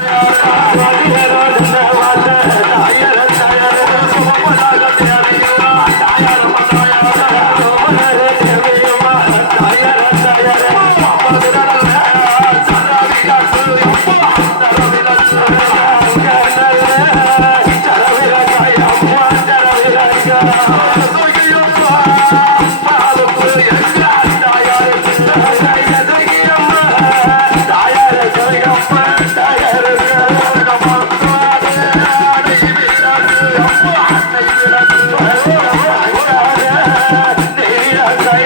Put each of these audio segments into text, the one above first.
Oh, Yeah, yeah, yeah.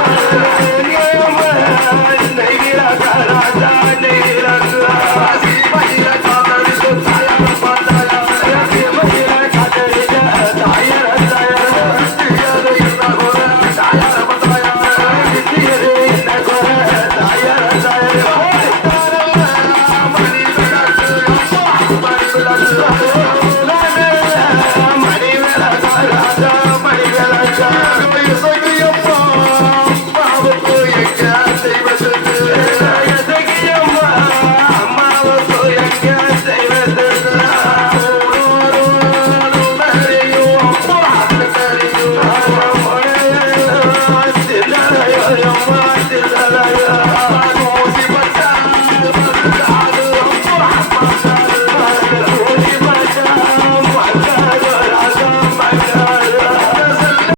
Thank you. Yeah.